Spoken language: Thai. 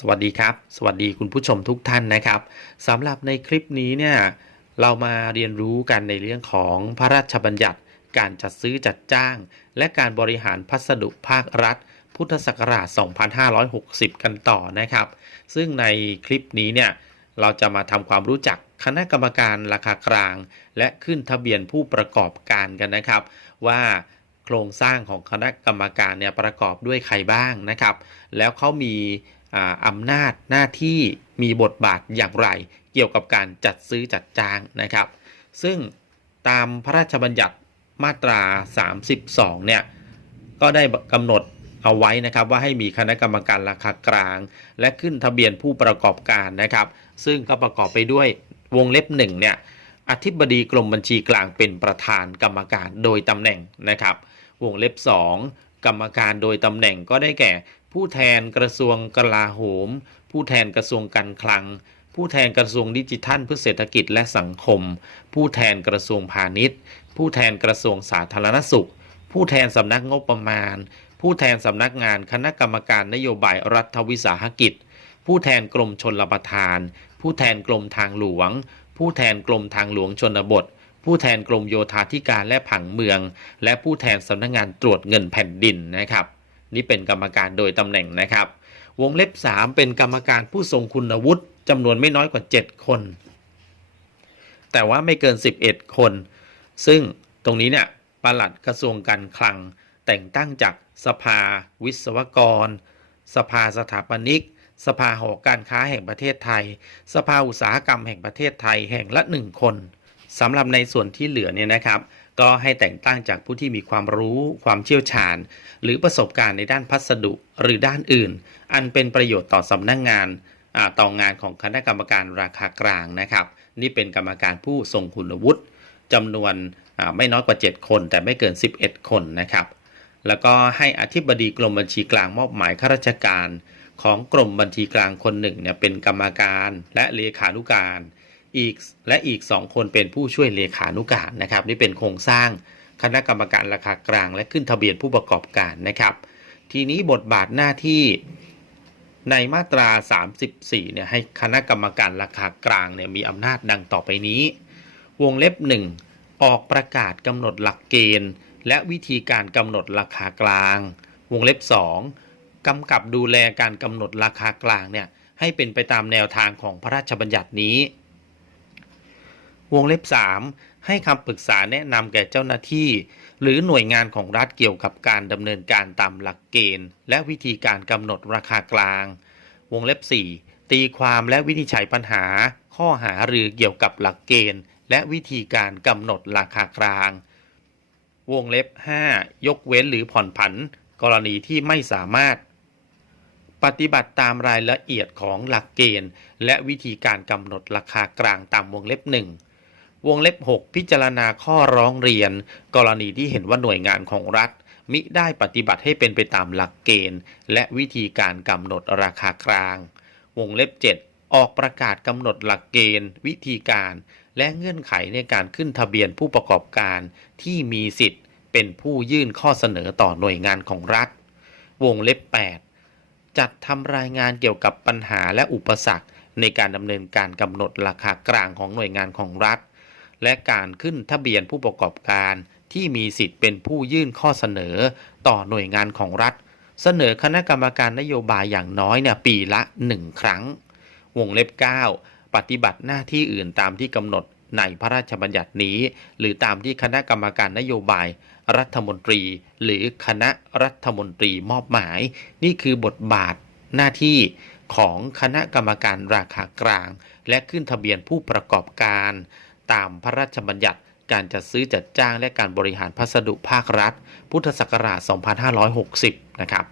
สวัสดีครับ สวัสดีคุณผู้ชมทุกท่านนะครับสำหรับในคลิปนี้เนี่ยเรามาเรียนรู้กันในเรื่องของพระราชบัญญัติ การจัดซื้อจัดจ้าง และการบริหารพัสดุภาครัฐ พุทธศักราช 2560 กันต่อนะครับ ซึ่งในคลิปนี้เนี่ยเราจะมาทำความรู้จักคณะกรรมการราคากลาง และขึ้นทะเบียนผู้ประกอบการกันนะครับ ว่าโครงสร้างของคณะกรรมการเนี่ยประกอบด้วยใครบ้างนะครับ แล้วเขามี อ่าอำนาจหน้าที่มีบทบาทอย่างไร เกี่ยวกับการจัดซื้อจัดจ้างนะครับ ซึ่งตามพระราชบัญญัติมาตรา 32 เนี่ย ก็ได้กำหนดเอาไว้นะครับว่าให้มีคณะกรรมการราคากลาง และขึ้นทะเบียนผู้ประกอบการนะครับ ซึ่งก็ประกอบไปด้วยวงเล็บหนึ่งเนี่ยอธิบดีกรมบัญชีกลางเป็นประธานกรรมการโดยตำแหน่งนะครับ วงเล็บ 2 กรรมการโดยตำแหน่งก็ได้แก่ ผู้แทนกระทรวงกลาโหม ผู้แทนกระทรวงการคลัง ผู้แทนกระทรวงดิจิทัลเพื่อเศรษฐกิจและสังคม ผู้แทนกระทรวงพาณิชย์ ผู้แทนกระทรวงสาธารณสุข ผู้แทนสำนักงบประมาณ ผู้แทนสำนักงานคณะกรรมการนโยบายรัฐวิสาหกิจ ผู้แทนกรมชนรับประทาน ผู้แทนกรมทางหลวง ผู้แทนกรมทางหลวงชนบท ผู้แทนกรมโยธาธิการและผังเมือง และผู้แทนสำนักงานตรวจเงินแผ่นดินนะครับ นี่เป็นกรรมการโดยตำแหน่งนะครับ วงเล็บ 3 เป็นกรรมการผู้ทรงคุณวุฒิจำนวนไม่น้อยกว่า 7 คน แต่ว่าไม่เกิน 11 คน ซึ่งตรงนี้เนี่ยปลัดกระทรวงการคลัง แต่งตั้งจากสภา วิศวกร สภาสถาปนิก สภาหอการค้าแห่งประเทศไทย สภาอุตสาหกรรมแห่งประเทศไทยแห่งละ1คน สำหรับในส่วนที่เหลือเนี่ยนะครับ ก็ให้แต่งตั้งจากผู้ที่มีความรู้ความเชี่ยวชาญ หรือประสบการณ์ในด้านพัสดุหรือด้านอื่น อันเป็นประโยชน์ต่อสำนักงงานต่องานของคณะกรรมการราคากลางนะครับ นี่เป็นกรรมการผู้ทรงคุณวุฒิจำนวนไม่น้อยกว่า 7 คน แต่ไม่เกิน 11 คนนะครับ แล้วก็ให้อธิบดีกรมบัญชีกลางมอบหมายข้าราชการ ของกรมบัญชีกลางคนหนึ่งเนี่ยเป็นกรรมการและเลขานุการ อีกและอีก 2 คนเป็นผู้ช่วยเลขานุการนะครับ นี่เป็นโครงสร้างคณะกรรมการราคากลาง และขึ้นทะเบียนผู้ประกอบการนะครับ ทีนี้บทบาทหน้าที่ในมาตรา 34 เนี่ยให้คณะกรรมการราคากลางเนี่ยมีอำนาจดังต่อไปนี้ วงเล็บ 1 ออกประกาศกำหนดหลักเกณฑ์ และวิธีการกำหนดราคากลาง วงเล็บ 2กำกับดูแลการกำหนดราคากลางเนี่ยให้เป็นไปตามแนวทางของพระราชบัญญัตินี้ วงเล็บ 3 ให้คำปรึกษาแนะนำแก่เจ้าหน้าที่ หรือหน่วยงานของรัฐเกี่ยวกับการดำเนินการตามหลักเกณฑ์ และวิธีการกำหนดราคากลาง วงเล็บ 4 ตีความและวินิจฉัยปัญหา ข้อหารือเกี่ยวกับหลักเกณฑ์ และวิธีการกำหนดราคากลาง วงเล็บ 5 ยกเว้นหรือผ่อนผัน กรณีที่ไม่สามารถ ปฏิบัติตามรายละเอียดของหลักเกณฑ์ และวิธีการกำหนดราคากลางตามวงเล็บ 1 วงเล็บ 6 พิจารณาข้อร้องเรียน กรณีที่เห็นว่าหน่วยงานของรัฐ มิได้ปฏิบัติให้เป็นไปตามหลักเกณฑ์ และวิธีการกำหนดราคากลาง วงเล็บ 7 ออกประกาศกำหนดหลักเกณฑ์ วิธีการ และเงื่อนไขในการขึ้นทะเบียนผู้ประกอบการที่มีสิทธิ์ เป็นผู้ยื่นข้อเสนอต่อหน่วยงานของรัฐ วงเล็บ 8 จัดทำรายงานเกี่ยวกับปัญหาและอุปสรรค ในการดำเนินการกำหนดราคากลางของหน่วยงานของรัฐ และการขึ้นทะเบียนผู้ประกอบการที่มีสิทธิ์เป็นผู้ยื่นข้อเสนอต่อหน่วยงานของรัฐ เสนอคณะกรรมการนโยบายอย่างน้อยเนี่ยปีละ 1 ครั้ง วงเล็บ 9 ปฏิบัติหน้าที่อื่นตามที่กำหนดในพระราชบัญญัตินี้ หรือตามที่คณะกรรมการนโยบาย รัฐมนตรี หรือคณะรัฐมนตรีมอบหมาย นี่คือบทบาทหน้าที่ของคณะกรรมการราคากลาง และขึ้นทะเบียนผู้ประกอบการ ตามพระราชบัญญัติการจัดซื้อจัดจ้างและการบริหารพัสดุภาครัฐ พุทธศักราช 2560 นะครับ